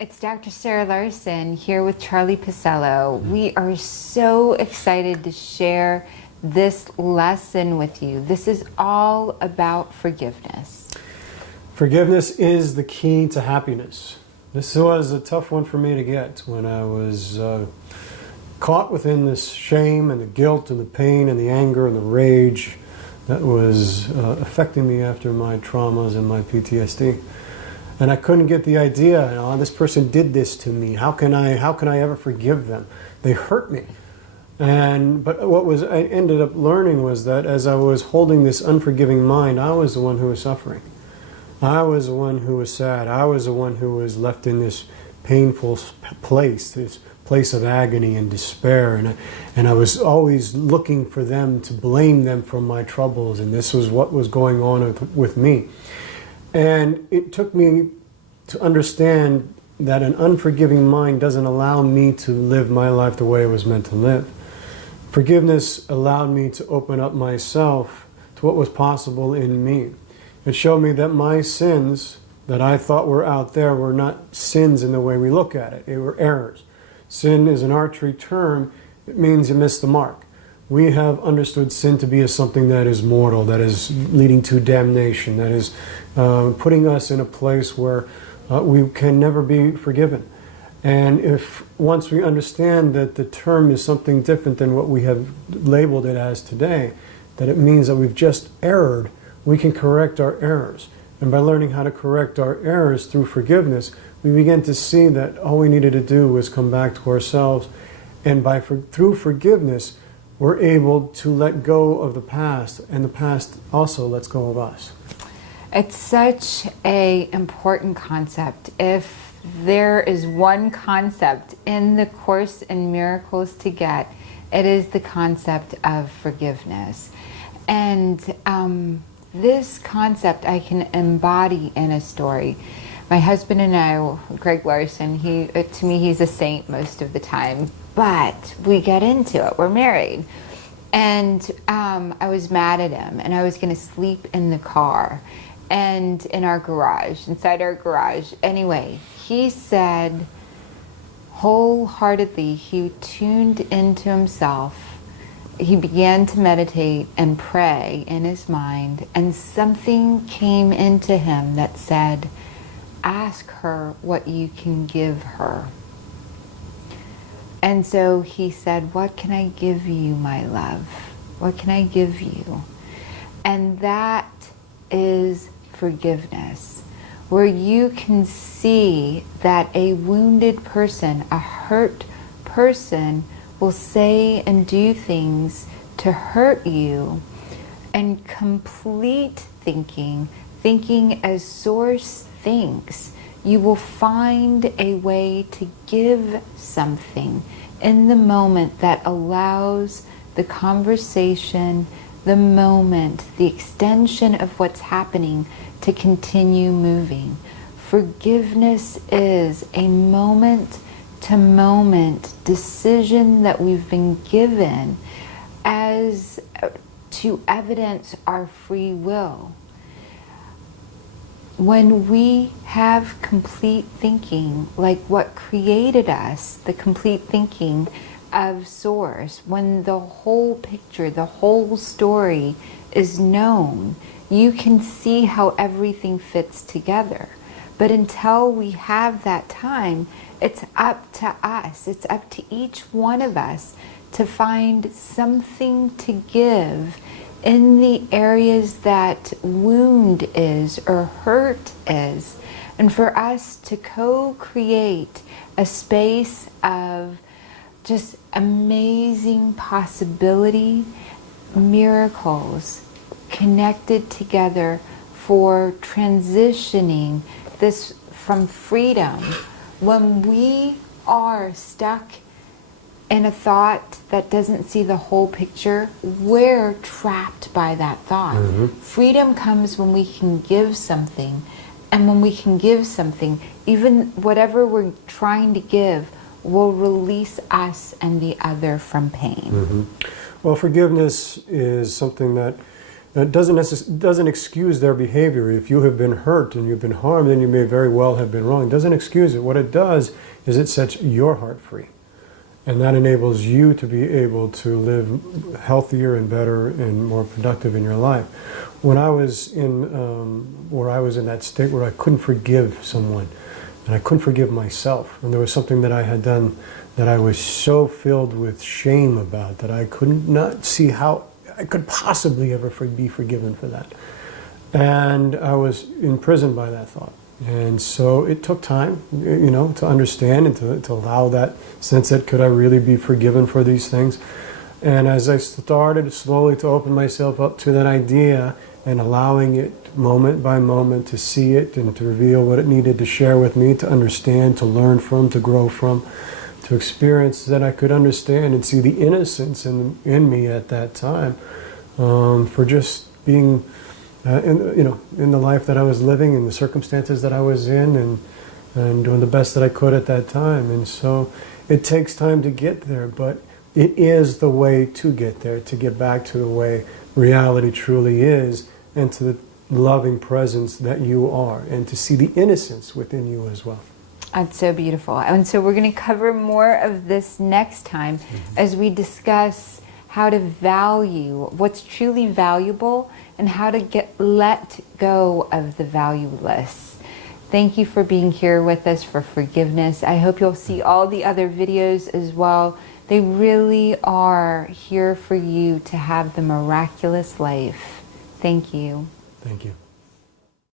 It's Dr. Sarah Larsen here with Charlie Pisello. We are so excited to share this lesson with you. This is all about forgiveness. Forgiveness is the key to happiness. This was a tough one for me to get when I was caught within this shame and the guilt and the pain and the anger and the rage that was affecting me after my traumas and my PTSD. And I couldn't get the idea, this person did this to me. How can I ever forgive them? They hurt me. But I ended up learning was that as I was holding this unforgiving mind, I was the one who was suffering. I was the one who was sad. I was the one who was left in this painful place, this place of agony and despair. And I was always looking for them to blame them for my troubles. And this was what was going on with me. And it took me to understand that an unforgiving mind doesn't allow me to live my life the way it was meant to live. Forgiveness allowed me to open up myself to what was possible in me. It showed me that my sins that I thought were out there were not sins in the way we look at it. They were errors. Sin is an archery term. It means you missed the mark. We have understood sin to be something that is mortal, that is leading to damnation, that is putting us in a place where we can never be forgiven. And if once we understand that the term is something different than what we have labeled it as today, that it means that we've just erred, we can correct our errors. And by learning how to correct our errors through forgiveness, we begin to see that all we needed to do was come back to ourselves. And through forgiveness, we're able to let go of the past, and the past also lets go of us. It's such an important concept. If there is one concept in the Course in Miracles to get, it is the concept of forgiveness. And this concept I can embody in a story. My husband and I, Greg Larsen, to me he's a saint most of the time, but we get into it. We're married. And I was mad at him, and I was going to sleep in the car and in our garage, inside our garage. Anyway, he said wholeheartedly, he tuned into himself. He began to meditate and pray in his mind, and something came into him that said, ask her what you can give her. And so he said, what can I give you, my love? What can I give you? And that is forgiveness, where you can see that a wounded person, a hurt person, will say and do things to hurt you, and complete thinking as Source thinks, you will find a way to give something in the moment that allows the conversation, the moment, the extension of what's happening to continue moving. Forgiveness is a moment-to-moment decision that we've been given as to evidence our free will. When we have complete thinking, like what created us, the complete thinking of Source, when the whole picture, the whole story is known, you can see how everything fits together. But until we have that time, it's up to us, it's up to each one of us to find something to give in the areas that wound is or hurt is, and for us to co-create a space of just amazing possibility, miracles connected together for transitioning this from freedom. When we are stuck in a thought that doesn't see the whole picture, we're trapped by that thought. Mm-hmm. Freedom comes when we can give something, and when we can give something, even whatever we're trying to give will release us and the other from pain. Mm-hmm. Well, forgiveness is something that It doesn't excuse their behavior. If you have been hurt and you've been harmed, then you may very well have been wrong. It doesn't excuse it. What it does is it sets your heart free. And that enables you to be able to live healthier and better and more productive in your life. When I was in that state where I couldn't forgive someone, and I couldn't forgive myself, and there was something that I had done that I was so filled with shame about that I could not see how I could possibly ever be forgiven for that. And I was imprisoned by that thought. And so it took time, to understand and to allow that sense that could I really be forgiven for these things. And as I started slowly to open myself up to that idea and allowing it moment by moment to see it and to reveal what it needed to share with me, to understand, to learn from, to grow from, to experience, that I could understand and see the innocence in me at that time, for just being in the life that I was living, in the circumstances that I was in, and doing the best that I could at that time. And so it takes time to get there, but it is the way to get there, to get back to the way reality truly is, and to the loving presence that you are, and to see the innocence within you as well. That's so beautiful. And so we're going to cover more of this next time as we discuss how to value what's truly valuable and how to let go of the valueless. Thank you for being here with us for forgiveness. I hope you'll see all the other videos as well. They really are here for you to have the miraculous life. Thank you. Thank you.